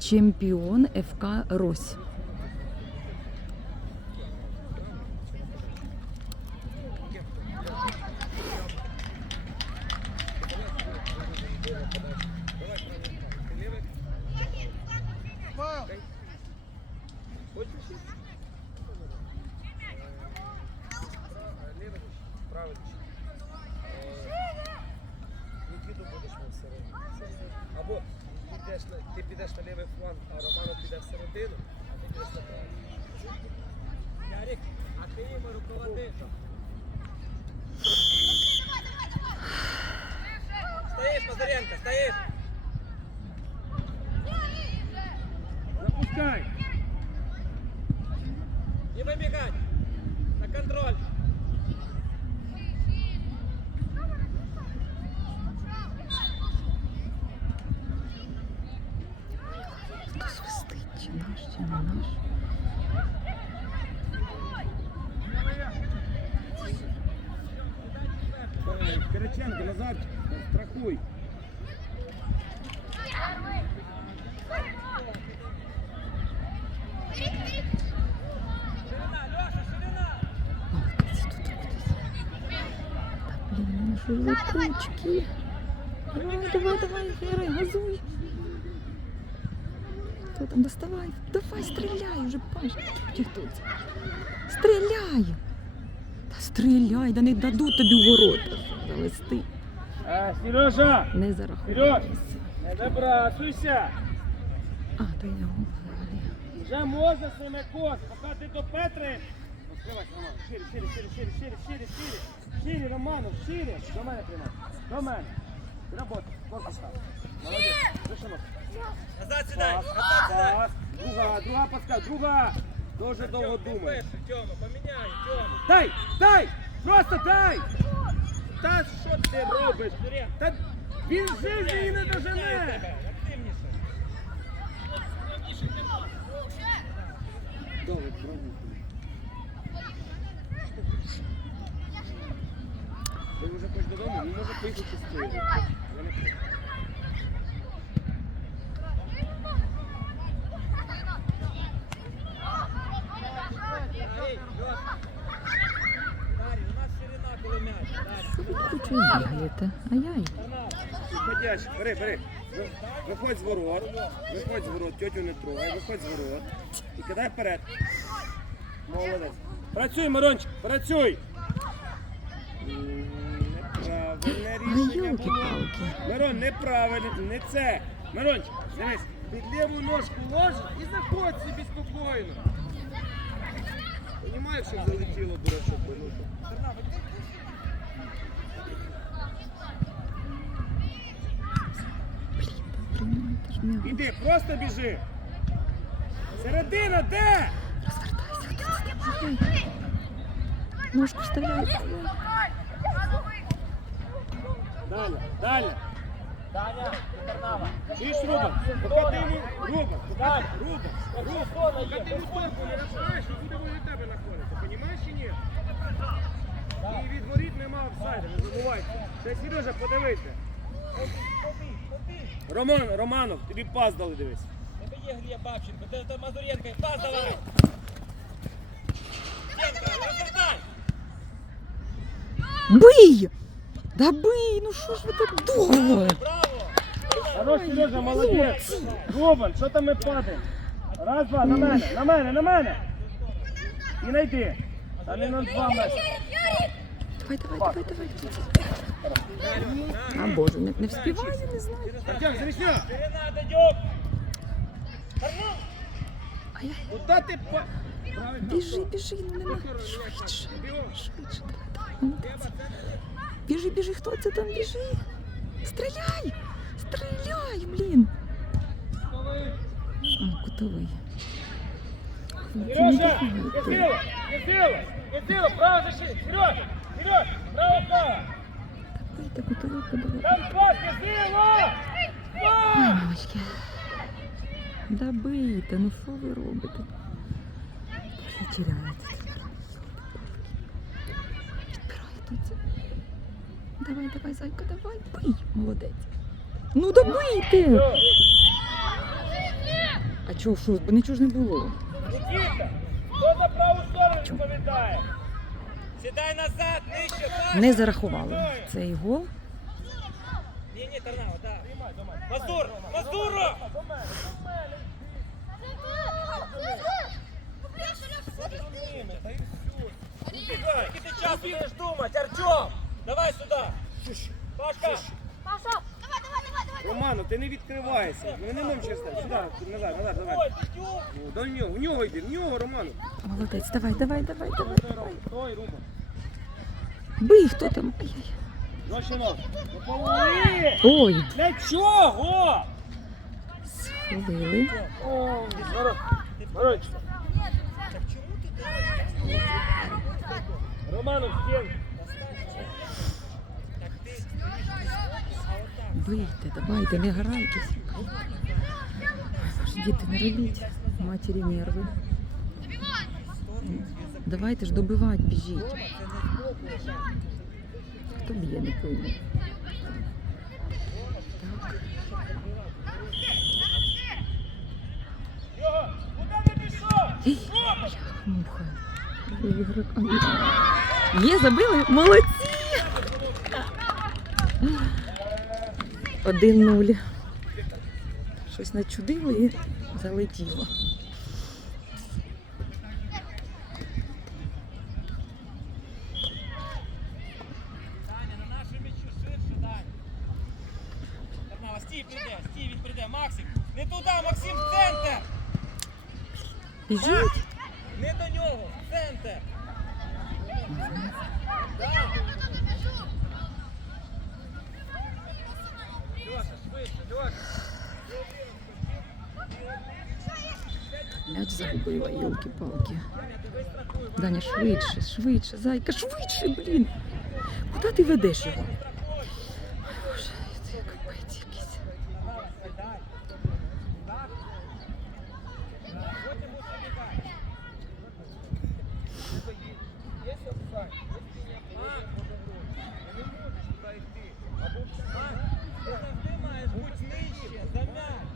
чемпіон ФК Рось. Нікіду будеш на всередині. Або підеш на, ти підеш на лівий фланг, а Романо піде в середину, а ти підеш на правий. Ярик, а ти йому руководиш. Стоїш, Мазаренко, стоїш! Запускай! Не вибігать! На контроль! Хто свистить? Чи наш, чи не наш? Кириченко, назад, страхуй. Молодець, тут кудись. Та блін, ну що за кучки? Давай, давай, давай, Гера, газуй. Хто там, доставай. Давай, стріляй уже, Паш. Чи хто це? Стріляй! Та стріляй, да не дадуть тобі в ворота завести. А, Сережа, Не зараховується. не забрасуйся. А, то його взагалі. Вже можна Семекос, поки ти до Петри. Відкривай, Роман, шире, шире, шире, шире, шире, шире, шире. Шире, Романов, шире. До мене тримай. До мене. Робота, корпус став. Молодець, вишено. Назад сідай! Пас, Назад сідай! пас. Друга, друга паска, друга. Дуже довго думає. Тьома, поміняй, Тьома! Дай, дай, просто дай. Та що ти робиш? Та він же її не дожене. Активніше! Довго, довго. Ви вже хоч додому, не може поїхати з. Я не Що ви бігаєте? Ай-яй. Ходяч, бери, бери. Ви- Виходь з ворот, виходь з ворот, тьотю не трогай, виходь з ворот. І кидай вперед. Молодець. Працюй, Мирончик, працюй. М, Рішення було. Йолки-палки. Мирон, неправильно, не це. Мирончик, дивись, під ліву ножку ложиш і заходь собі спокійно. Понімаєш, що залетіло дурачок? Ну, м'яко. Іди, просто біжи. Середина, де? Розвертайся. Хто. Ножку вставляй. Далі, далі. Даня, Карнава! Чуєш, Руба? Поки ти йому... Руба, поки... Руба, Руба, поки ти йому торку не розшираєш, він буде возле тебе знаходитися. Понімаєш чи ні? І від воріт нема офсайду, не забувайте. Це Сережа, подивися. Роман, Романов, тобі пас дали, дивись. Тебе є Глеб Бабченко, де там Мазуренко, пас давай! Бий! Да бий! Ну що ж ви так довго? Браво! Хорош, Сережа, молодець. Робан, що там ми падаємо? Раз, два, на мене, на мене, на мене. І найди. Та не на два метри. Давай, давай, давай, давай. А боже, не, не вспіваю, не знаю. Артем, Зарісня! Карнав! Ай-яй. куди ти па... Правильно. Біжи, біжи, не на. Швидше. Швидше, давай, давай. Молодець. Біжи, біжи, хто це там біжи? Стріляй! Стріляй, блін! А, кутовий. Хлопці, не Сережа, бігайте. Ефіла, Ефіла, Ефіла, право защит, вперед, вперед, право, право. Бийте, кутовий подавай. Там пас, Ефіла! Ой, мамочки. Да бийте, ну що ви робите? Все Давай, давай, зайка, давай, бий. Молодець. Ну да бийте! Чого, що? Нічого ж не було. Нікіта, хто за праву сторону відповідає? Сідай назад, нижче. Не зарахували цей гол. Ні, ні, Тарнава, так. Мазур, Мазуро! Скільки ти часу будеш думати, Артем? Давай сюди. Пашка. Паша! Романо, ти не відкривайся. Ми не можемо чесно. Сюди, назад, назад, давай. Ну, До нього, в нього йди, в нього, Роману. Молодець, давай, давай, давай, давай. Стой, Стой, Рома. Бий, хто там? Ай-яй. Ну, щенок. Ну! Ой, Для чого? схилили. О? Роману, в стінку. Так ти стоїш не сходиш, а отак. Бийте, давайте, не грайтеся. Діти, не робіть. Матері нерви. Давайте ж добивати, біжіть. Хто б'є, не пішов? Муха. Є, забили? Молодці! Один нуль. Щось начудило і залетіло. Стій прийде, стій, він прийде. Максим, не туди, Максим, в центр! Біжіть. Не до нього, в центр! Льоша, швидше, Льоша! Мяч загубила, елки-палки. Даня, швидше, швидше, зайка, швидше, блін. Куди ти ведеш його? Боже, це капець якийсь. Ногами дай. Так. Потім будеш вибігати. Є офсайд, є спільня поза грою. Не можеш туди йти. Або встань. Ти завжди маєш бути нижче, за м'яч.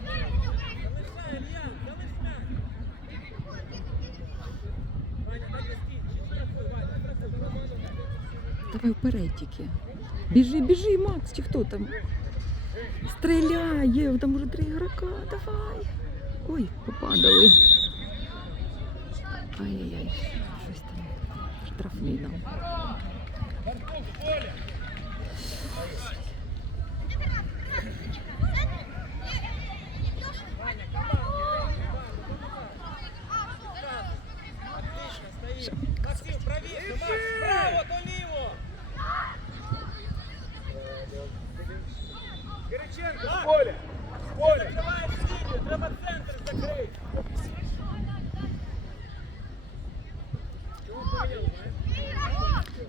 Залишай, Илья, залиш м'яч. Ваня, дай стій. Штрафуй, Ваня, штрафуй. Давай вперед тільки. Біжи, біжи, Макс, чи хто там? Стріляє, там уже три ігрока, давай. Ой, попадали. Ай-яй-яй, щось там. Штрафний дав. Ваня, команда, Закриваєш лінію, треба центр закрити.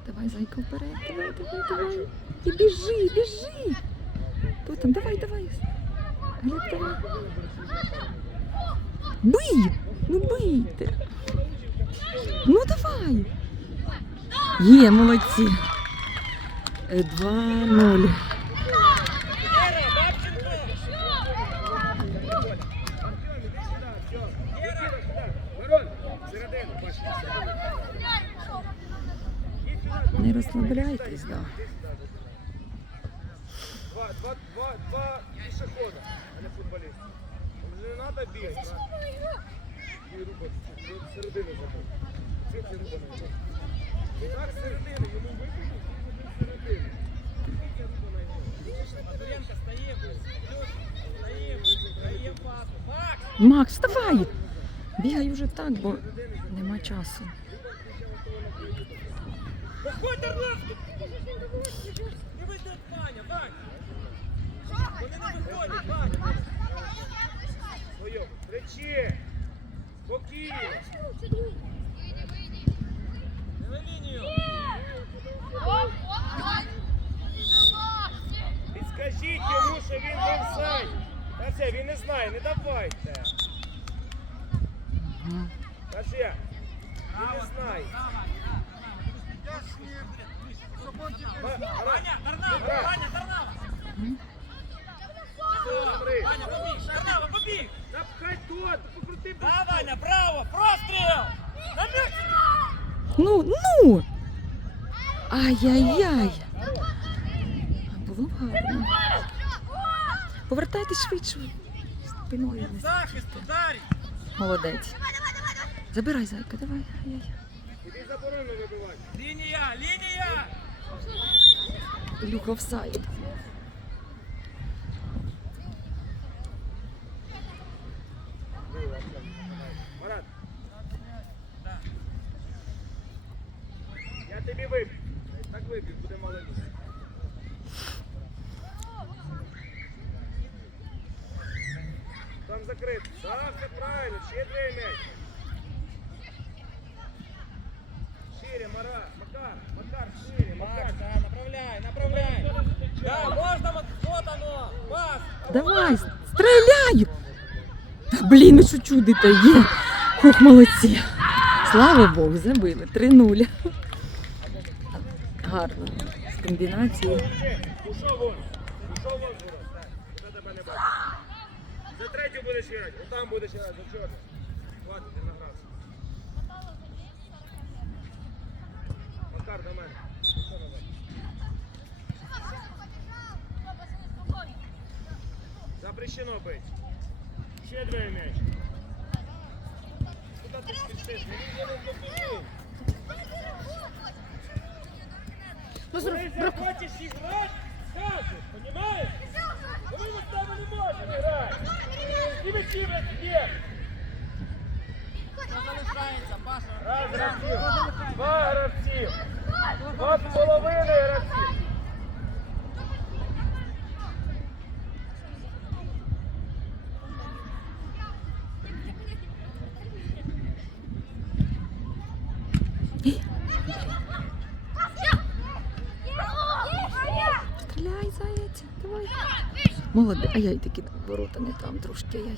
Давай, зайка, вперед, давай, давай, давай. І біжи, біжи. Хто там? Давай, давай. Глеб, давай. Бий! Ну бийте. Ну давай. Є, молодці. Е, 2-0. Вера, Бабченко. Мирон, середину, бачиш. Не розслабляйтесь, да. Два, два, два, два пішохода, а не футболіста. Не треба бігати? І руба. Це ці руба не йде. Так, середину, йому вибігнуть, і буде середину. Стоїм, стоїм. Макс, вставай! Бігай уже так, бо нема часу. Виходь, Орловський. Не вийде Ваня, Ваня. Вони не виходять, Ваня. Своєму. Кричи! Спокійно! Не на лінію. Підскажіть йому, що він в офсайді. Та це він не знає, не давайте. Кажи. Ти не знаєш. Ваня, Тарнава, Ваня, Тарнава! Ваня, побіг, Тарнава, побіг! Запхай тут, покрути. Да, Ваня, право, простріл! На м'яч! Ну, ну! Ай-яй-яй! Було гарно. Повертайтесь швидше. Спиною. Захист, ударі! Молодець. Забирай, зайка, давай. Ай-яй. Тобі заборонено вибивати. Лінія, лінія! Люха в Марат. Я тобі виб'ю. Так виб'ю, буде маленький. Там закрито. Так, все правильно. Ще дві м'яч. Шире, Марат. Макар, Макар, шире, Макар. Макс, да, направляй, направляй! Да, можна, Мак- вот оно! Пас! Давай, стріляй! Та, блін, ну що чудите є. Хух, молодці. Слава Богу, забили. 3-0. Гарно. З комбінації. Не. За третю будеш грати. Отам будеш грати, за чорний. Хватить, ти награвся. Макар, до мене. Що назад? Запрещено бить. Ще двоє м'яч. Куди ти спішиш? Мені вже не добіжи. Коли захочеш іграти, скажеш, понімаєш? Бо ми з тобою не можемо грати. І ми ті є. Залишається, Паша! Раз гравців, два гравців, два з половиною гравців. Молодець. Ай-яй, такі ворота не там трошки. Ой,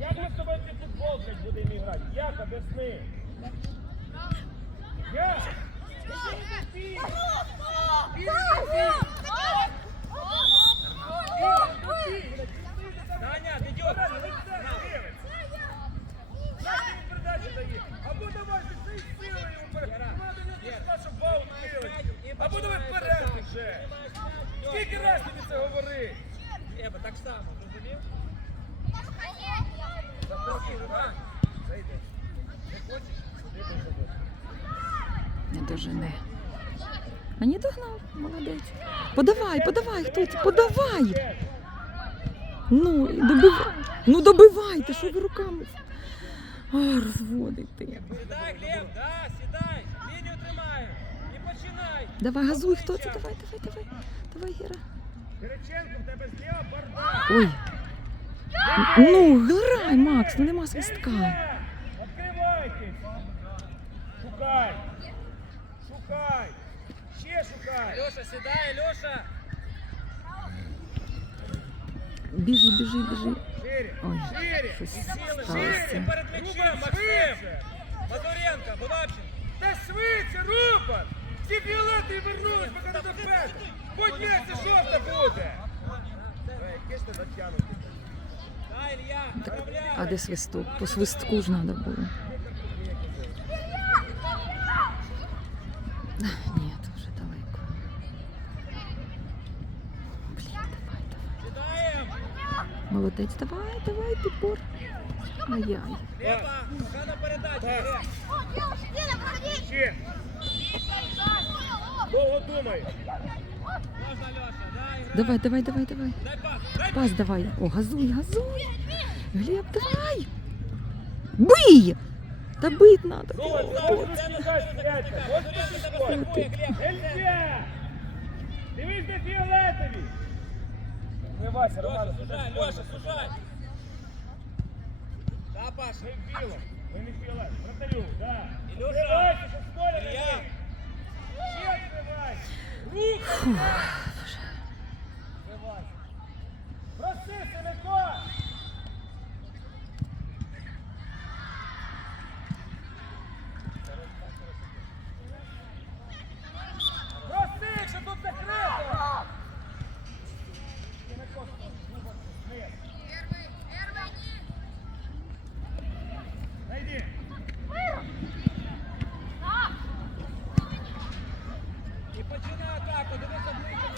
Як ми з тобою цей футбол будемо грати? Як об'ясни? Як? Таня, ти дьор! передачу дає. Або давай цей силою йому. Надо. Або давай вперед вже. Скільки раз тобі це говорить? Еба, так само? Заходи, Іван. Зайди. Не хочеш? Не дожене. А не догнав, молодець. Подавай, подавай, хто це? Подавай! Ну, і добивай. Ну добивайте, що ви руками. А, розводите. Сідай, Глеб, да, сідай! Лінію тримаю! І починай! Давай, газуй, хто це? Давай, давай, давай. Давай, Гера. Кириченко, в тебе зліва бардак. Ой. Ну, грай, Макс, ну нема свистка. Відкривайтесь. Шукай. Шукай. Ще шукай. Льоша, сідай, Льоша! Біжи, біжи, біжи. Шире. Ой, Шире. щось шире, сталося. перед м'ячем, Максим! Мазуренко, Будапчин! Та швидше, Рупер! Ці фіолети вернулись, поки не до фест. Будь місце, шоста буде. Так, а де свисток? По свистку ж треба було. Ні, це вже далеко. Блін, давай, давай. Молодець, давай, давай, підбор. Ай-яй. Погана передача! Ще. Довго іграй! Давай, давай, давай, давай. Дай пас, давай. О, газуй, газуй. Глеб, давай. Бий! Та бить надо. Дивись, де фіолетові! Вивайся, Льоша, Роман, сужай, Льоша, сужай! Да, Паш! Ми в біло, ми не фіолет. Вратарю, да. Ілюша! З Вривайся. Проси, Семенко!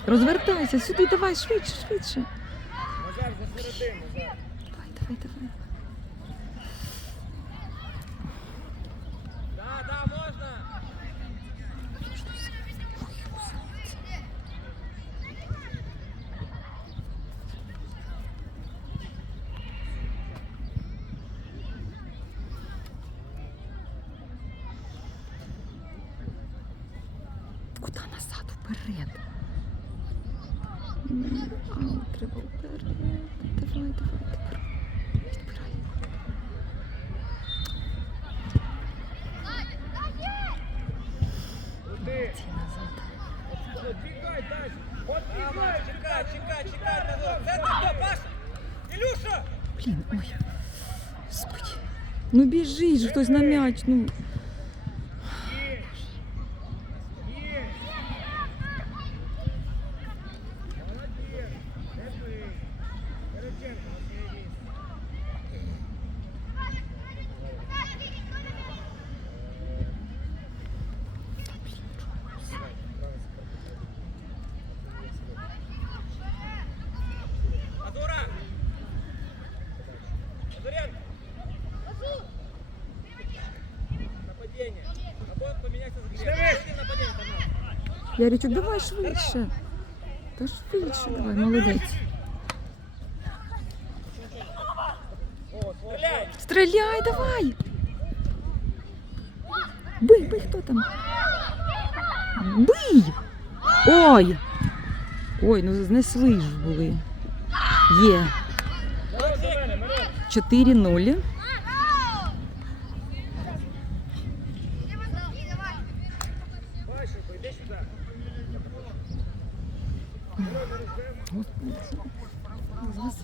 Розвертайся, сюди, давай, швидше, швидше. Назар, за середину, Назар. Давай, давай, давай. Да, да, можна. Куди назад вперед? М, Ау, треба вперед. Давай, давай, тепер. Відбирай. Туди. Ці назад. Бігай далі. От Мама, бігай. чекай, чекай, чекай, Назар. Це ти хто, Паша? Ілюша! Блін, ой. Господи. Ну біжить же хтось на м'яч. Ну. Є. Є. Молодець. Не бий. Кириченко, на своє місце. Азура! Азуренко! Нападение. Або поменяйся с Глебом. Давай. Один нападение там надо. Ярічок, давай швидше. Та швидше, давай, молодець. Стріляй, давай! Бий, бий, хто там? Бий! Ой! Ой, ну знесли ж були. Є. Мирон, до 4-0. Пащенко, йди сюди. Зараз.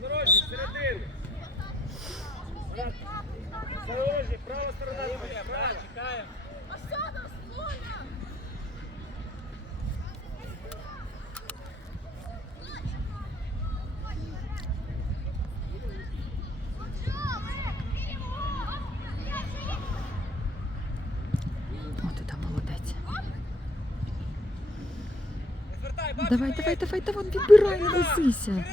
Дорожі, середину. Дорожі, права сторона. Глеб, да, права. чекаем. О, ти там молодець. Развертай, бабки, Давай, давай, давай, давай, відбирай, не висися.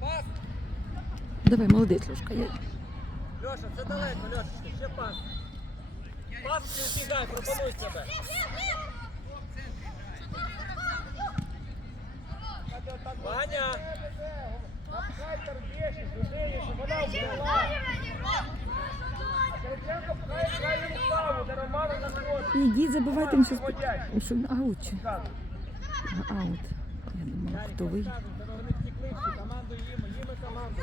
Пас! Давай, молодець, Льошка. Я... Леша, це далеко, Лешечка, ще пас. Пас не вбігай, пропонуй себе. Ваня! Пхай торгеші, людині, щоб вона вбила. Кириченко пхай крайню праву, де Романа заходить. Ідіть, забивайте їм щось. Що, аут чи? Аут. Я думала, хто ви. Команду їм, їм команду.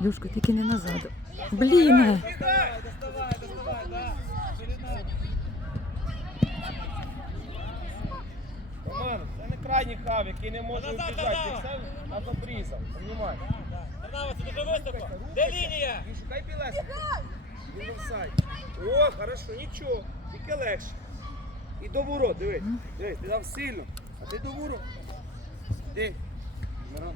Не тільки не назад. Блін. Доставай, доставай, доставай, Роман, це не крайній хав, який не може Назад, вбіжати. назад. Ти все нас розумієш? Тарнава, дуже високо. Де лінія? І шукай білесик. Він офсайд. О, хорошо, нічого. Тільки легше. І до ворот, дивись. Дивись, ти дав сильно. А ти до ворот. Ти. Мирон.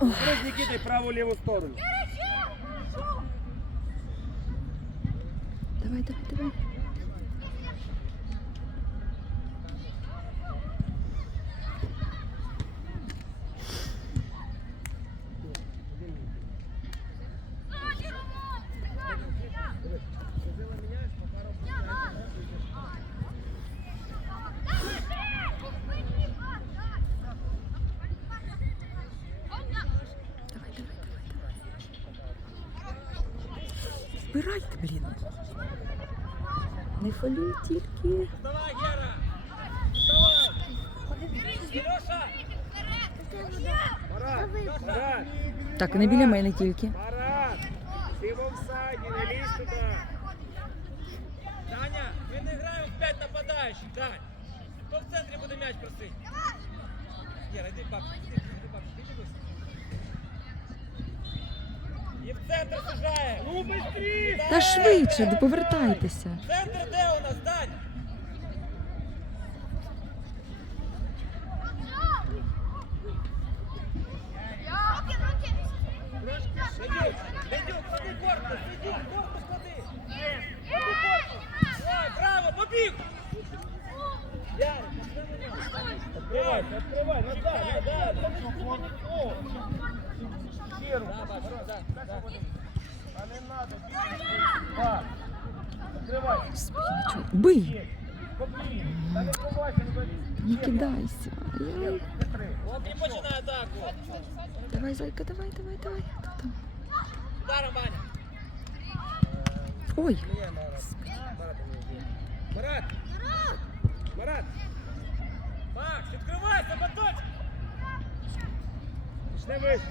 Зараз Нікітай праву-ліву сторону. Давай, давай. Давай, давай, давай, давай. Блін. Не фалюй тільки. Так, не біля мене тільки. Ти в офсайді, не лізь туди. Даня, ми не граємо в 5 нападаючих, Дань. Хто в центрі буде м'яч просити? Гера, йди, бабки, йди, йди, бабки, йди, дивись. І в центр сажає. Ну, быстрее! Та швидше, повертайтеся. Центр де у нас, Дань? Дядюк, дядюк, клади корпус, дядюк, корпус клади. Клади корпус. Ой, браво, побіг. Ярик. Відкривай, відкривай, назад, назад. О. Щиру. Да, да, да. Бий! Не кидайся. Давай, зайка, давай, давай, давай. Ой, Марат. Марат. Макс, відкривайся, батон. Пішли вище.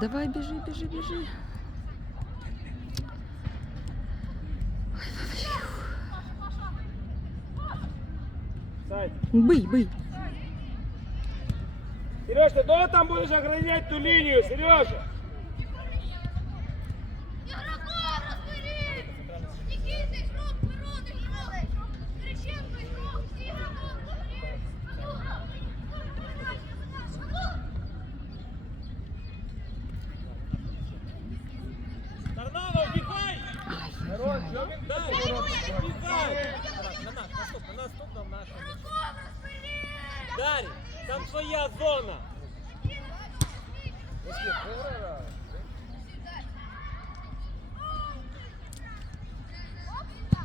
Давай, біжи, біжи, біжи. Сайт. Бий, бий. Сереж, ты долго там будешь охранять ту линию, Сережа? Тарнава, вбігай. Народ, що він Дай, вбігай. На наш, наступно, наступно в нашому. Дарі, там твоя зона.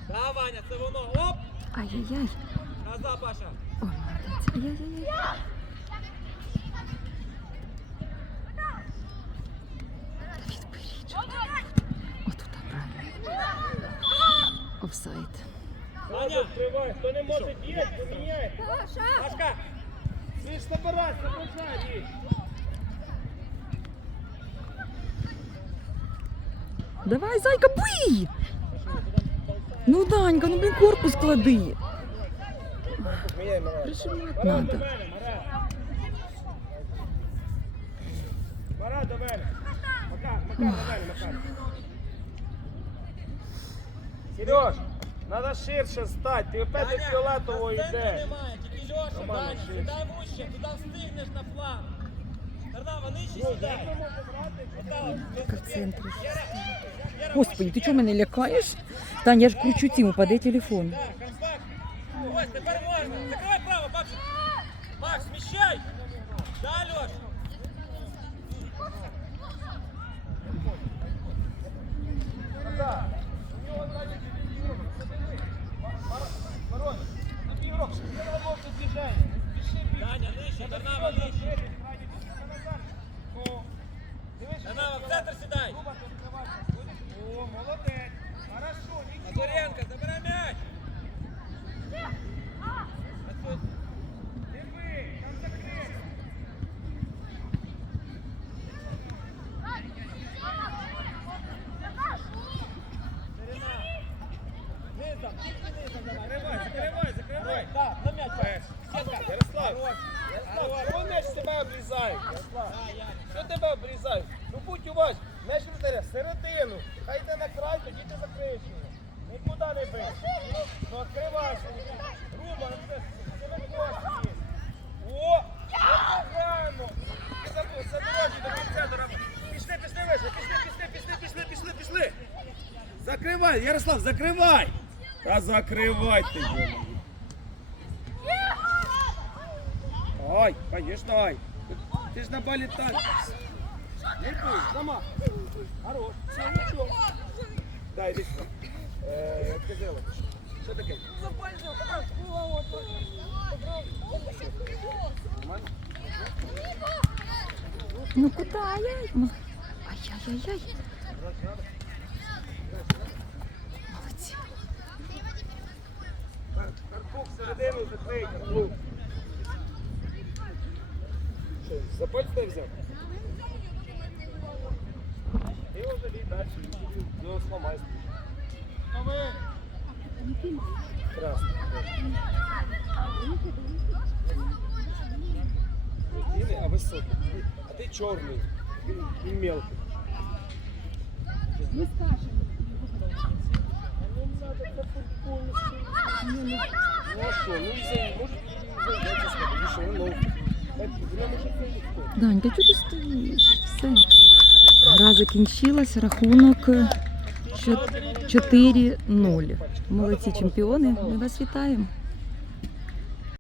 Да, Ваня, це воно. Оп! Ай-яй-яй. Назад, Паша. Ой, молодець. Ай-яй-яй. Давід, беріть. Отут, правильно. Офсайд. Саша, открывай. Кто не может есть, поменяй. Пашка! Ты ж собирай, соображай, Риш. Давай, зайка, бий! Ну, Данька, ну блін, корпус клади. Меняй, Марат. Прижимати Марат, надо. до мене, Марат. Марат, до мене. Макар, Макар, до мене, Макар. Сереж, надо ширше стать. Ти опять до фіолетового на центрі йдеш. Немає, тільки Льоша, Нормально, Даня, ширше. сідай вище, туди встигнеш на фланг. Тарнава, нижче Ну, сідай. як ми можемо грати? Отак, Яка в центрі. Віра, Господи, ти чого мене лякаєш? Тань, я ж кручу тім, упаде телефон. Так, контакт. Ось, тепер можна. Закривай право, Макс. Макс, сміщай. Да, Льош. Назад. У нього навіть ігрок. Подиви. Ворон, на піврок. Що ти робив тут движення? Пішли, пішли. Даня, нижче, Тарнава, нижче. Ну, дивись, що Тарнава, в центр сідай. Люба, ти відкривайся. О, молодець. Хорошо, нічого. Азуренко, забирай м'яч. Отсюда. Диви, там закрито. Ширина. Низом, тільки низом давай. Закривай, закривай, закривай. Так, на м'яч. Сітка. Ярослав, Хорош. Ярослав, чого м'яч тебе обрізає? Ярослав, Да, Ярик. що тебе обрізає? Ну будь уважний, м'яч не середину. На тоді ти його. Нікуди не бий. Ну відкривайся. Руба, ну це не кості. О, непогано. Це це дорожі до кінця. Пішли, пішли вище, пішли, пішли, пішли, пішли, пішли, пішли. Закривай, Ярослав, закривай. Та закривай ти, йо. Ой, конечно, ай. Ты ж на бале так. Не пусть, сама. Хорош, все, ничего. Сюда. Э, як ти зробиш? Що таке? Нормально? Ну куди? Ай-яй. Ай-яй-яй-яй. Молодці. Карпук закрий. Що, за пальцем взяв? його жалій далі. Його сломай. Красный. Длинный, а высокий. А ты черный. И мелкий. Не скажем. А не надо это футбол. що, ну і за, може, зайдеться слабо, і що, ну, вона може це Данька, чого ти стоїш? Все. Закінчилась, рахунок е, чо- 4-0. Молодці чемпіони, ми вас вітаємо.